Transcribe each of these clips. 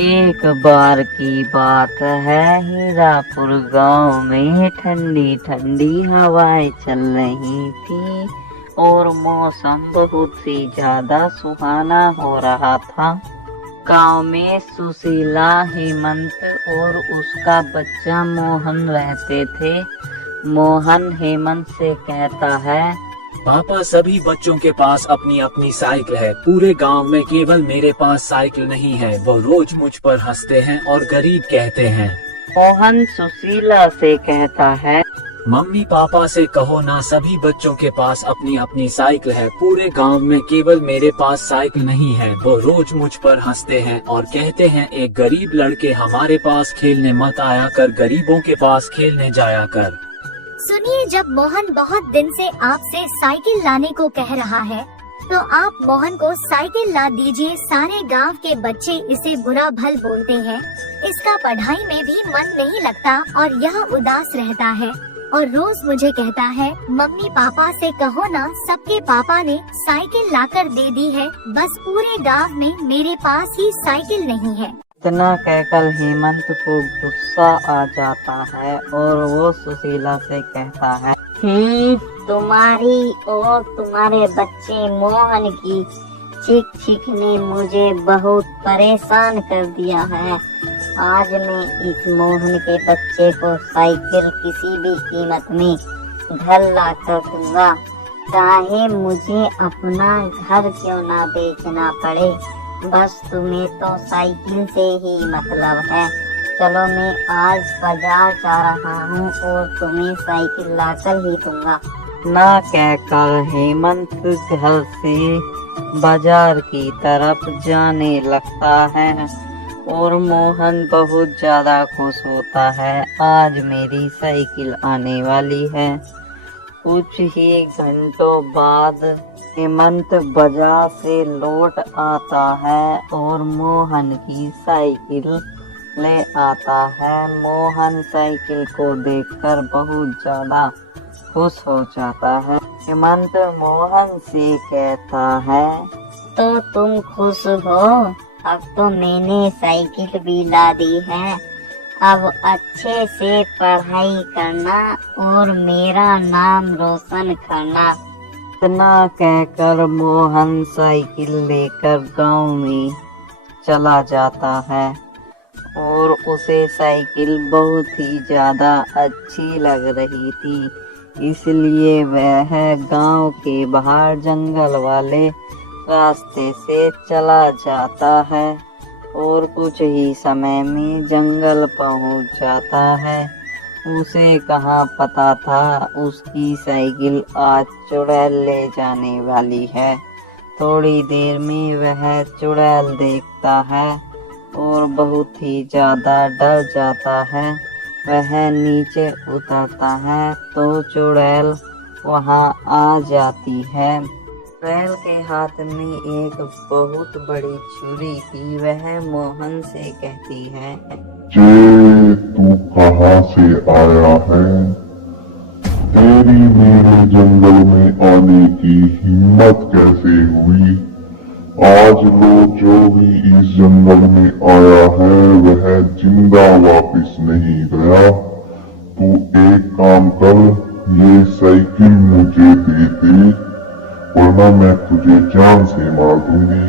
एक बार की बात है, हीरापुर गांव में ठंडी ठंडी हवाएं चल रही थी और मौसम बहुत ही ज्यादा सुहाना हो रहा था। गांव में सुशीला, हेमंत और उसका बच्चा मोहन रहते थे। मोहन हेमंत से कहता है, पापा, सभी बच्चों के पास अपनी अपनी साइकिल है। पूरे गांव में केवल मेरे पास साइकिल नहीं है। वो रोज मुझ पर हंसते हैं और गरीब कहते हैं। मोहन सुशीला से कहता है, मम्मी पापा से कहो ना, सभी बच्चों के पास अपनी अपनी साइकिल है। पूरे गांव में केवल मेरे पास साइकिल नहीं है। वो रोज मुझ पर हंसते हैं और कहते हैं, एक गरीब लड़के हमारे पास खेलने मत आया कर, गरीबों के पास खेलने जाया कर। सुनिए, जब मोहन बहुत दिन से आपसे साइकिल लाने को कह रहा है, तो आप मोहन को साइकिल ला दीजिए। सारे गांव के बच्चे इसे बुरा भल बोलते हैं। इसका पढ़ाई में भी मन नहीं लगता और यह उदास रहता है और रोज मुझे कहता है, मम्मी पापा से कहो ना, सबके पापा ने साइकिल लाकर दे दी है, बस पूरे गांव में मेरे पास ही साइकिल नहीं है। इतना कहकर हेमंत को गुस्सा आ जाता है और वो सुशीला से कहता है, तुम्हारी और तुम्हारे बच्चे मोहन की चीख चीख ने मुझे बहुत परेशान कर दिया है। आज मैं इस मोहन के बच्चे को साइकिल किसी भी कीमत में घर ला कर दूंगा, चाहे मुझे अपना घर क्यों ना बेचना पड़े। बस तुम्हें तो साइकिल से ही मतलब है। चलो, मैं आज बाजार जा रहा हूँ और तुम्हें साइकिल लाकर ही दूंगा। ना कहकर हेमंत घर से बाजार की तरफ जाने लगता है और मोहन बहुत ज्यादा खुश होता है। आज मेरी साइकिल आने वाली है। कुछ ही घंटों बाद हेमंत बाजार से लौट आता है और मोहन की साइकिल ले आता है। मोहन साइकिल को देखकर बहुत ज्यादा खुश हो जाता है। हेमंत मोहन से कहता है, तो तुम खुश हो? अब तो मैंने साइकिल भी ला दी है। अब अच्छे से पढ़ाई करना और मेरा नाम रोशन करना। इतना कहकर मोहन साइकिल लेकर गांव में चला जाता है और उसे साइकिल बहुत ही ज्यादा अच्छी लग रही थी, इसलिए वह गांव के बाहर जंगल वाले रास्ते से चला जाता है और कुछ ही समय में जंगल पहुंच जाता है। उसे कहाँ पता था उसकी साइकिल आज चुड़ैल ले जाने वाली है। थोड़ी देर में वह चुड़ैल देखता है और बहुत ही ज्यादा डर जाता है। वह नीचे उतरता है तो चुड़ैल वहाँ आ जाती है। चुड़ैल के हाथ में एक बहुत बड़ी छुरी थी। वह मोहन से कहती है, तू कहाँ से आया है? तेरी मेरे जंगल में आने की हिम्मत कैसे हुई? आज लो, जो भी इस जंगल में आया है वह जिंदा वापस नहीं गया। तू एक काम कर, ये साइकिल मुझे दे दे, वरना मैं तुझे जान से मार दूंगी।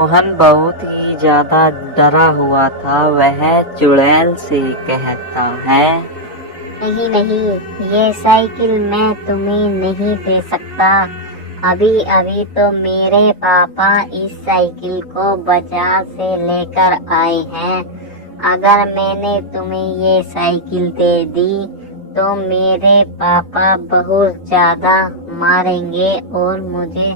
मोहन बहुत ही ज्यादा डरा हुआ था। वह चुड़ैल से कहता है, नहीं नहीं, ये साइकिल मैं तुम्हें नहीं दे सकता। अभी अभी तो मेरे पापा इस साइकिल को बाजार से लेकर आए हैं। अगर मैंने तुम्हें ये साइकिल दे दी तो मेरे पापा बहुत ज्यादा मारेंगे और मुझे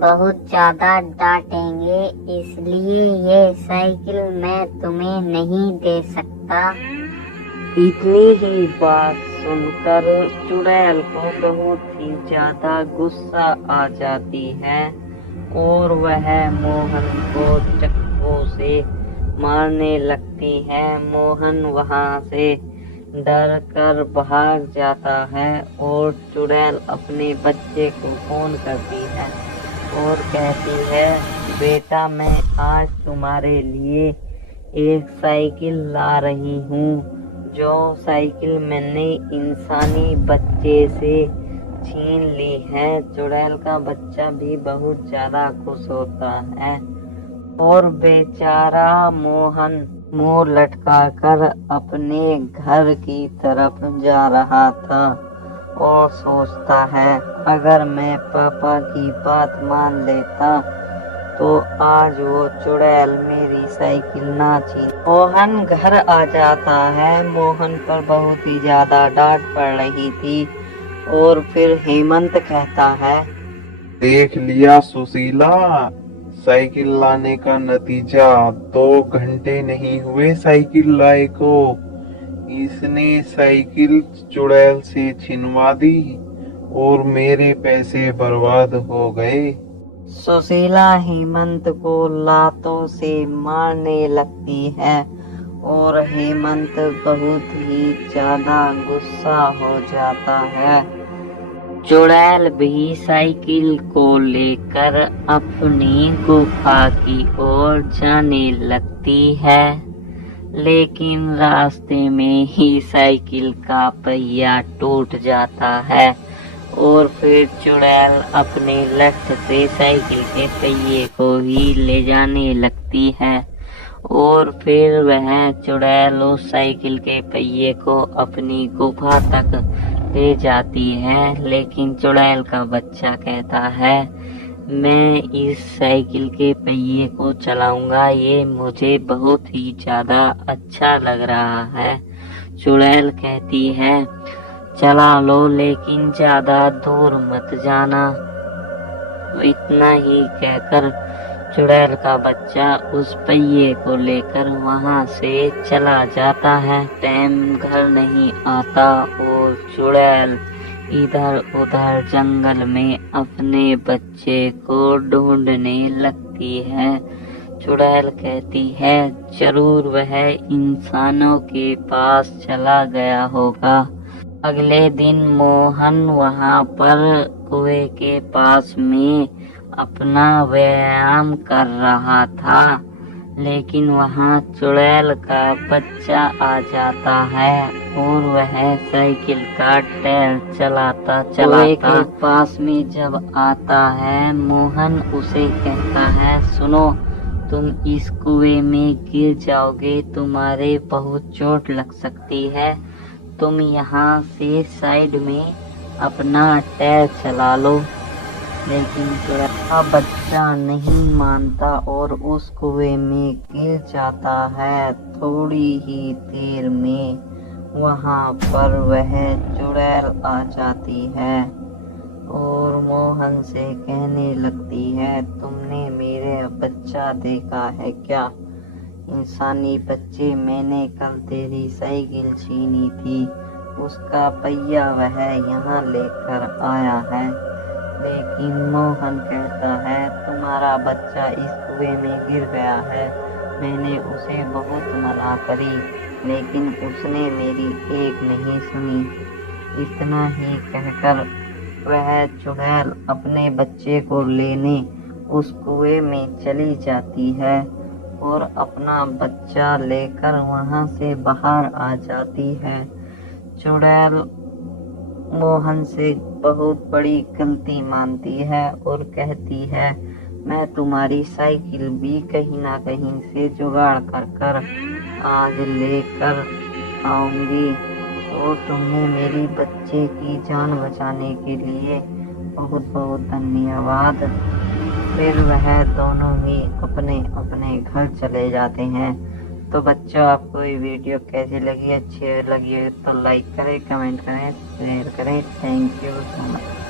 बहुत ज्यादा डांटेंगे, इसलिए ये साइकिल मैं तुम्हें नहीं दे सकता। इतनी ही बात सुनकर चुड़ैल को बहुत ही ज्यादा गुस्सा आ जाती है और वह मोहन को चाकू से मारने लगती है। मोहन वहां से डर कर भाग जाता है और चुड़ैल अपने बच्चे को फोन करती है और कहती है, बेटा मैं आज तुम्हारे लिए एक साइकिल ला रही हूँ, जो साइकिल मैंने इंसानी बच्चे से छीन ली है। चुड़ैल का बच्चा भी बहुत ज्यादा खुश होता है और बेचारा मोहन मुंह लटकाकर अपने घर की तरफ जा रहा था और सोचता है, अगर मैं पापा की बात मान लेता तो आज वो चुड़ैल मेरी साइकिल ना छीन। मोहन घर आ जाता है। मोहन पर बहुत ही ज्यादा डांट पड़ रही थी और फिर हेमंत कहता है, देख लिया सुशीला, साइकिल लाने का नतीजा। 2 घंटे नहीं हुए साइकिल लाए को, इसने साइकिल चुड़ैल से छिनवा दी और मेरे पैसे बर्बाद हो गए। सुशीला हेमंत को लातों से मारने लगती है और हेमंत बहुत ही ज्यादा गुस्सा हो जाता है। चुड़ैल भी साइकिल को लेकर अपनी गुफा की ओर जाने लगती है, लेकिन रास्ते में ही साइकिल का पहिया टूट जाता है और फिर चुड़ैल अपने लठ से साइकिल के पहिए को ही ले जाने लगती है और फिर वह चुड़ैल उस साइकिल के पहिए को अपनी गुफा तक ले जाती है। लेकिन चुड़ैल का बच्चा कहता है, मैं इस साइकिल के पहिए को चलाऊंगा, ये मुझे बहुत ही ज्यादा अच्छा लग रहा है। चुड़ैल कहती है, चला लो, लेकिन ज्यादा दूर मत जाना। इतना ही कहकर चुड़ैल का बच्चा उस पहिए को लेकर वहां से चला जाता है। टाइम घर नहीं आता और चुड़ैल इधर उधर जंगल में अपने बच्चे को ढूंढने लगती है। चुड़ैल कहती है, जरूर वह इंसानों के पास चला गया होगा। अगले दिन मोहन वहां पर कुएं के पास में अपना व्यायाम कर रहा था, लेकिन वहां चुड़ैल का बच्चा आ जाता है और वह साइकिल का टायर चलाता कुएं के पास में जब आता है, मोहन उसे कहता है, सुनो, तुम इस कुएं में गिर जाओगे, तुम्हारे बहुत चोट लग सकती है, तुम यहाँ से साइड में अपना टायर चला लो। लेकिन चुड़ैल का बच्चा नहीं मानता और उस कुएं में गिर जाता है। थोड़ी ही देर में वहाँ पर वह चुड़ैल आ जाती है और मोहन से कहने लगती है, तुमने मेरे बच्चा देखा है क्या? इंसानी बच्चे, मैंने कल तेरी साइकिल छीनी थी, उसका पहिया वह यहाँ लेकर आया है। लेकिन मोहन कहता है, तुम्हारा बच्चा इस कुएं में गिर गया है, मैंने उसे बहुत मना करी, लेकिन उसने मेरी एक नहीं सुनी। इतना ही कहकर वह चुड़ैल अपने बच्चे को लेने उस कुएं में चली जाती है और अपना बच्चा लेकर वहां से बाहर आ जाती है। चुड़ैल मोहन से बहुत बड़ी गलती मानती है और कहती है, मैं तुम्हारी साइकिल भी कहीं ना कहीं से जुगाड़ कर कर आज लेकर आऊंगी और तुमने मेरी बच्चे की जान बचाने के लिए बहुत बहुत धन्यवाद। फिर वह दोनों ही अपने अपने घर चले जाते हैं। तो बच्चों, आपको ये वीडियो कैसी लगी? अच्छी लगी तो लाइक करें, कमेंट करें, शेयर करें। Thank you so much.